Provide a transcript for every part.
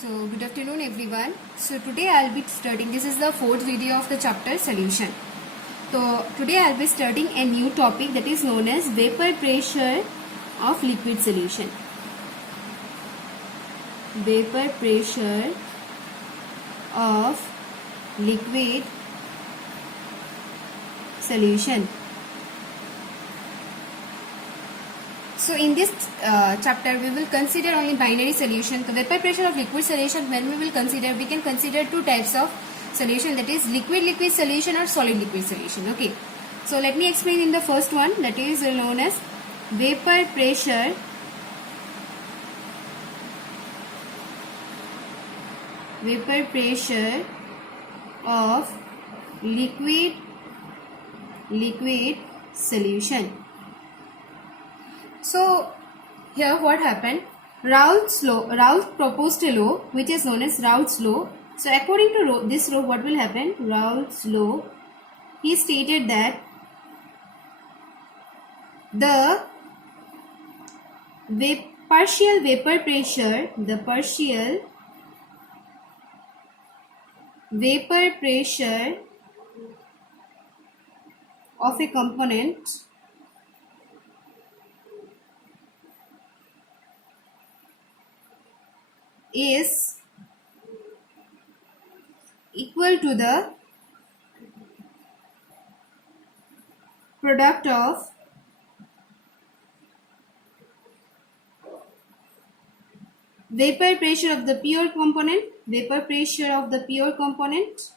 So good afternoon everyone. So today I'll be starting, this is the fourth video of the chapter solution. So today I'll be starting a new topic that is known as vapor pressure of liquid solution. Vapor pressure of liquid solution. So in this chapter we will consider only binary solution. The vapor pressure of liquid solution, when we can consider two types of solution, that is liquid solution or solid liquid solution. Okay. So let me explain in the first one, that is known as vapor pressure of liquid solution. So here what happened, Raoult proposed a law which is known as Raoult's law. So according to this law, what will happen, Raoult's law, he stated that the partial vapor pressure of a component is equal to the product of vapor pressure of the pure component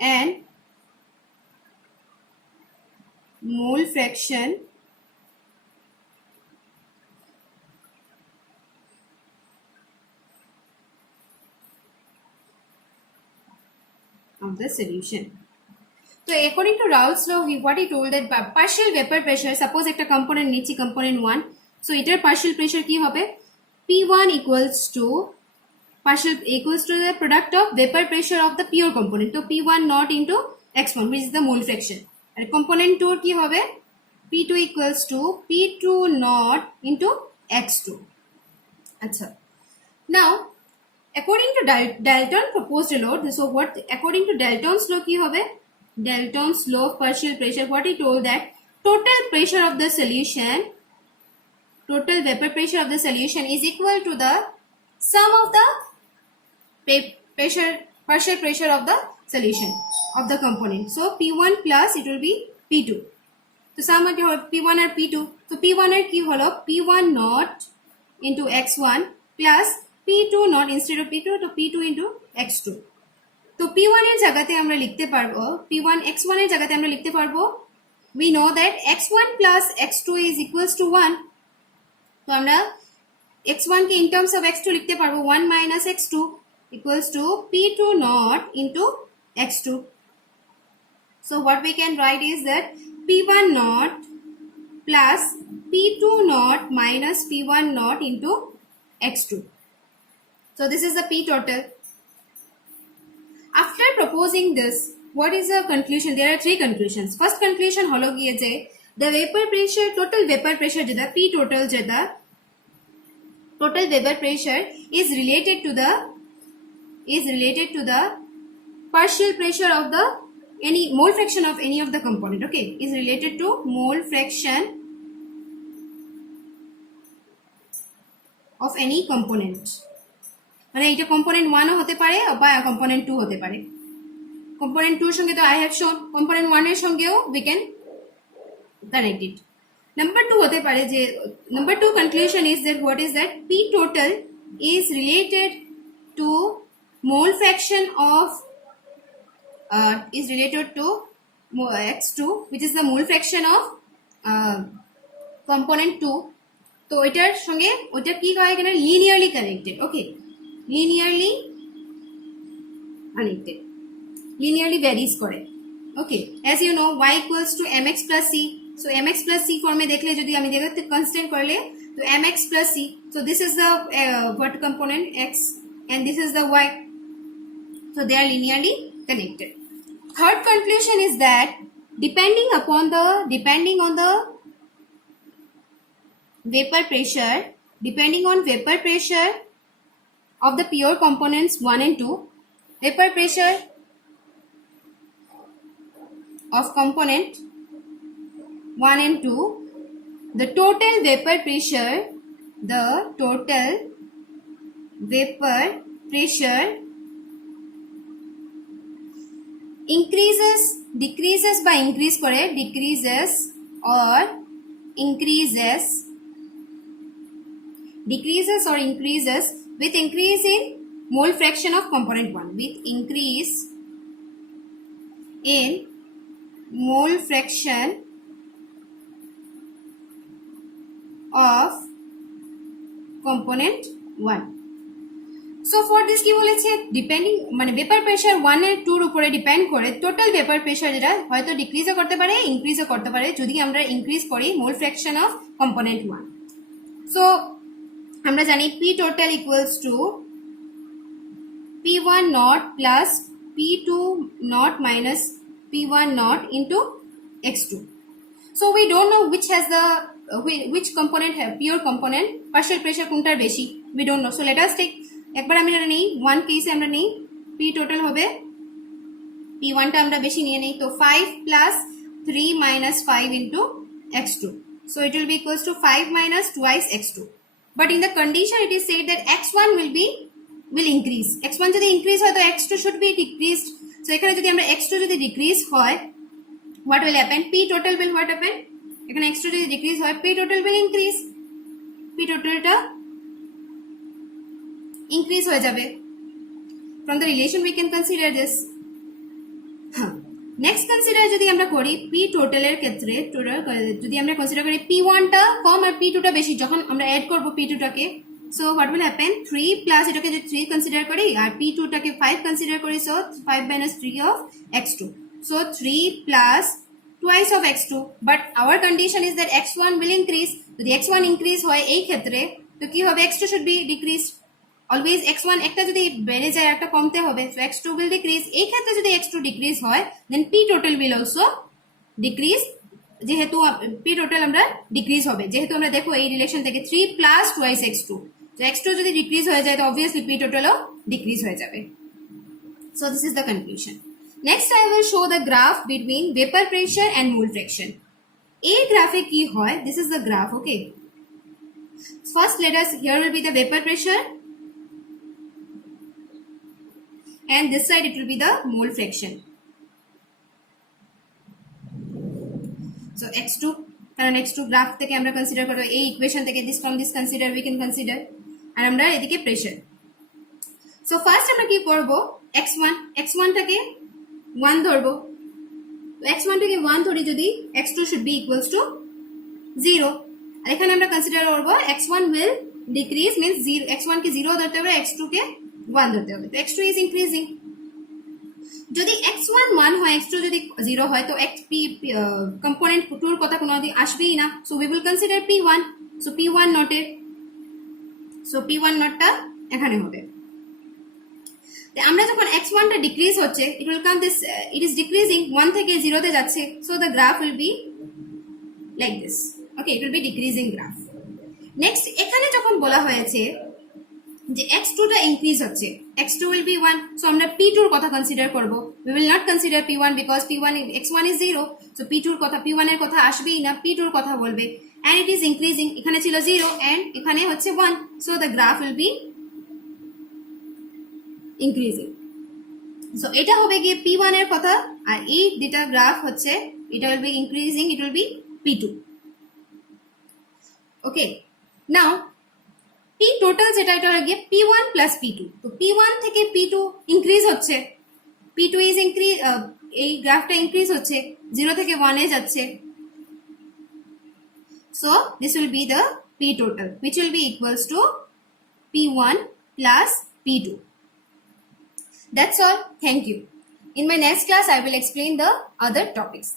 and mole fraction of the solution. So according to Raoult's law, what he told that partial vapor pressure, suppose একটা component নিচ্ছি component 1, so এটার partial pressure কি হবে, P1 equals to the product of vapor pressure of the pure component, so P1 not into x1 which is the mole fraction, and component 2 কি হবে, P2 equals to P2 not into x2. আচ্ছা, now according to Dalton proposed law, so what according to Dalton's law কি হবে, Dalton's law of partial pressure, what he told that total pressure of the solution, total vapor pressure of the solution is equal to the sum of the partial pressure of the solution of the component. So P1 plus it will be P2. So sum of P1 and P2. So P1 এর কি হলো, P1 not into x1 plus P2 not instead of P2 to P2 into x2. তো P1 এর জায়গাতে আমরা লিখতে পারবো, P1 x1 এর জায়গাতে আমরা লিখতে পারবো, we know that x1 plus x2 is equals to 1. তো আমরা x1 K in terms of x2 লিখতে পারবো 1 minus x2 equals to P2 not into x2. So what we can write is that P1 not plus P2 not minus P1 not into x2. So this is the P total. After proposing this, what is the conclusion? There are three conclusions. First conclusion holo giye je the vapor pressure, total vapor pressure jeta P total jeta total vapor pressure is related to the partial pressure of the any mole fraction of any of the component. Okay, is related to mole fraction of any component. মানে এটা component 1 ও হতে পারে বা component 2 হতে পারে। component 2 এর সঙ্গে তো I have shown, component 1 এর সঙ্গেও we can connect it. Number 2 হতে পারে যে number 2 conclusion is that what is that P total is related to mole fraction of is related to x2 which is the mole fraction of component 2. তো এটার সঙ্গে ওটা কি হয় এখানে linearly connected. Okay, linearly connected, linearly varies করে. Okay, as you know y equals to mx plus c. So mx plus c ফর্মে দেখলে যদি আমি দেখতে কনস্ট্যান্ট করলে তো mx plus c, so this is the what component x and this is the y, so they are linearly connected. Third conclusion is that depending on the vapor pressure of the pure components 1 and 2, vapor pressure of component 1 and 2, the total vapor pressure increases or increases with increase in mole fraction of component 1, with increase in mole fraction of component 1. So for this কি বলেছে, depending মানে vapour pressure 1 এর 2 এর উপরে depend করে total vapour pressure যেটা হয়তো ডিক্রিজও করতে পারে ইনক্রিজও করতে পারে যদি আমরা ইনক্রিজ করি মোল ফ্র্যাকশন অফ কম্পোনেন্ট 1. সো আমরা জানি P total equals to P1 naught plus P2 naught minus P1 naught into X2. So we don't know which component have pure component partial pressure কোনটার বেশি, we don't know. So let us take একবার আমি নেই 1 কেসে আমরা নেই P total হবে P1 টা আমরা বেশি নিয়ে নেই, তো 5 plus 3 minus 5 into X2. So it will be equals to 5 minus twice X2. But in the condition it is said that X1 will increase. X1 যদি increase হয় তো X2 should be decreased. So এখানে যদি আমরা X2 যদি decrease হয়, what will happen? P total will what happen? এখানে X2 যদি decrease হয় P total will increase. P total টা increase হয়ে যাবে. From the relation we can consider this. Next consider যদি আমরা করি P total এর ক্ষেত্রে যদি আমরা consider করি P1 টা কম আর P2 টা বেশি, যখন আমরা add করব P2 টাকে, so what will happen? 3 plus এটাকে যদি 3 consider করি আর P2 টাকে 5 consider করি, so 5 minus 3 of X2. So 3 plus twice of X2, but our condition is that X1 will increase. যদি X1 increase হয় এই ক্ষেত্রে তো কি হবে? X2 should be decreased. Always X1 একটা যদি বেড়ে যায় একটা কমতে হবে, so X2 will decrease. এই ক্ষেত্রে যদি X2 decrease হয় then P total will also decrease, যেহেতু P total আমরা decrease হবে, যেহেতু আমরা দেখো এই রিলেশন থেকে 3 plus twice X2, so X2 যদি decrease হয়ে যায় তো obviously P total ও decrease হয়ে যাবে. So this is the conclusion. Next I will show the graph between vapor pressure and mole fraction. এই গ্রাফে কি হয়? This is the graph, okay. First let us, here will be the vapor pressure and this side it will be the mole fraction. So X2, কারণ X2 graph থেকে আমরা consider করব এই equation থেকে, this from this consider we can consider, আর আমরা এদিকে pressure. So first আমরা কি করব, x1 টাকে 1 ধরবো, তো x1 টাকে 1 ধরি যদি x2 should be equals to 0, আর এখানে আমরা কনসিডার করব x1 will decrease means 0, x1 কে 0 ধরতে হবে, x2 কে 1 ধরতে হবে, তো x2 is increasing. যদি x1 1 হয় x2 যদি 0 হয় তো কম্পোনেন্ট 2 এর কথা কোনো দিন আসবেই না, so we will consider P1. So P1 not এর, সো P1 not টা এখানে হবে. আমরা যখন x1 টা ডিক্রিজ হচ্ছে it will come this it is decreasing 1 থেকে 0 তে যাচ্ছে, so the graph will be like this, okay, it will be decreasing graph. Next এখানে যখন বলা হয়েছে যে x2 টা ইনক্রিজ হচ্ছে, x2 will be 1, so আমরা p2 এর কথা কনসিডার করব, we will not consider p1 because p1 x1 is 0, so p2 এর কথা p1 এর কথা আসবেই না, p2 এর কথা বলবে, and it is increasing, এখানে ছিল 0 and এখানে হচ্ছে 1, so the graph will be increasing. So এটা হবে গিয়ে p1 এর কথা, আর এই দুটা গ্রাফ হচ্ছে এটা will be increasing, it will be p2. Okay, now p total যেটা এটা হলো গিয়ে p1 plus p2, তো p1 থেকে p2 ইনক্রিজ হচ্ছে, p2 is increase, এই গ্রাফটা ইনক্রিজ হচ্ছে 0 থেকে 1 এ যাচ্ছে, so this will be the p total which will be equals to p1 plus p2. That's all. Thank you. In my next class, I will explain the other topics.